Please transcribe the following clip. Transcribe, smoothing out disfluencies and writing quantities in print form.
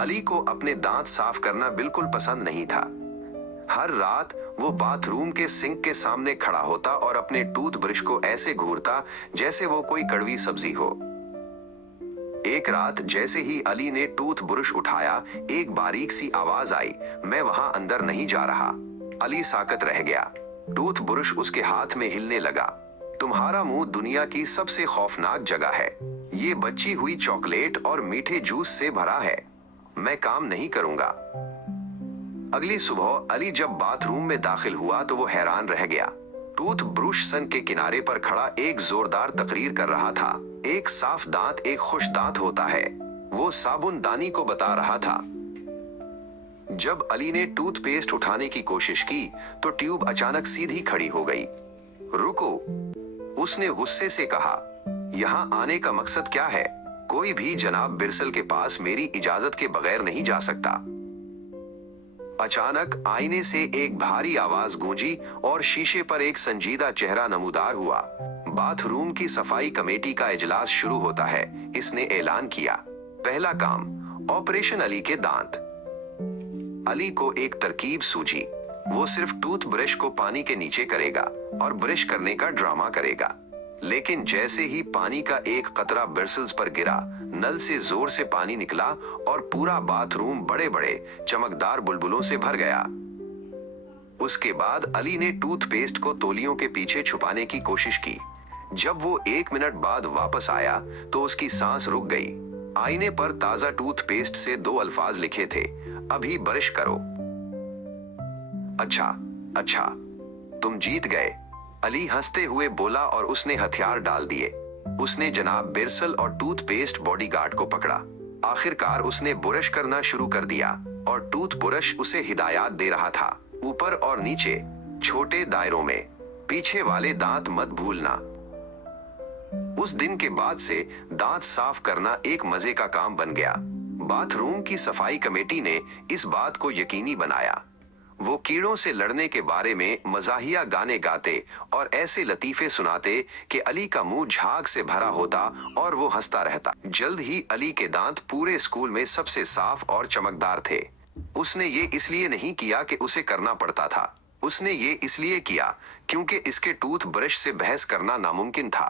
अली को अपने दांत साफ करना बिल्कुल पसंद नहीं था। हर रात वो बाथरूम के सिंक के सामने खड़ा होता और अपने टूथब्रश को ऐसे घूरता जैसे वो कोई कड़वी सब्जी हो। एक रात जैसे ही अली ने टूथब्रश उठाया, एक बारीक सी आवाज आई, मैं वहां अंदर नहीं जा रहा। अली साकत रह गया। टूथब्रश उसके हाथ में हिलने लगा। तुम्हारा मुंह दुनिया की सबसे खौफनाक जगह है। ये बची हुई चॉकलेट और मीठे जूस से भरा है। मैं काम नहीं करूंगा। अगली सुबह अली जब बाथरूम में दाखिल हुआ तो वो हैरान रह गया। टूथब्रश सिंक के किनारे पर खड़ा एक जोरदार तकरीर कर रहा था, एक साफ दांत एक खुश दांत होता है। वो साबुन दानी को बता रहा था। जब अली ने टूथपेस्ट उठाने की कोशिश की तो ट्यूब अचानक सीधी खड़ी हो गई। रुको, उसने गुस्से से कहा, यहाँ आने का मकसद क्या है? कोई भी जनाब बिरसल के पास मेरी इजाजत के बगैर नहीं जा सकता। अचानक आईने से एक भारी आवाज गूंजी और शीशे पर एक संजीदा चेहरा नमूदार हुआ। बाथरूम की सफाई कमेटी का इजलास शुरू होता है, इसने ऐलान किया। पहला काम, ऑपरेशन अली के दांत। अली को एक तरकीब सूझी। वो सिर्फ टूथब्रश को पानी के नीचे करेगा और ब्रश करने का ड्रामा करेगा। लेकिन जैसे ही पानी का एक कतरा ब्रिसल्स पर गिरा, नल से जोर से पानी निकला और पूरा बाथरूम बड़े बड़े चमकदार बुलबुलों से भर गया। उसके बाद अली ने टूथपेस्ट को तौलियों के पीछे छुपाने की कोशिश की। जब वो 1 मिनट बाद वापस आया तो उसकी सांस रुक गई। आईने पर ताजा टूथपेस्ट से 2 अल्फाज लिखे थे, अभी ब्रश करो। अच्छा अच्छा, तुम जीत गए, अली हंसते हुए बोला और उसने हथियार डाल दिए। उसने जनाब बिरसल और टूथपेस्ट बॉडीगार्ड को पकड़ा। आखिरकार उसने ब्रश करना शुरू कर दिया और टूथब्रश उसे हिदायत दे रहा था, ऊपर और नीचे, छोटे दायरों में, पीछे वाले दांत मत भूलना। उस दिन के बाद से दांत साफ करना एक मजे का काम बन गया। बाथरूम की सफाई कमेटी ने इस बात को यकीनी बनाया। वो कीड़ों से लड़ने के बारे में मजाहिया गाने गाते और ऐसे लतीफे सुनाते कि अली का मुंह झाग से भरा होता और वो हंसता रहता। जल्द ही अली के दांत पूरे स्कूल में सबसे साफ और चमकदार थे। उसने ये इसलिए नहीं किया कि उसे करना पड़ता था, उसने ये इसलिए किया क्योंकि इसके टूथब्रश से बहस करना नामुमकिन था।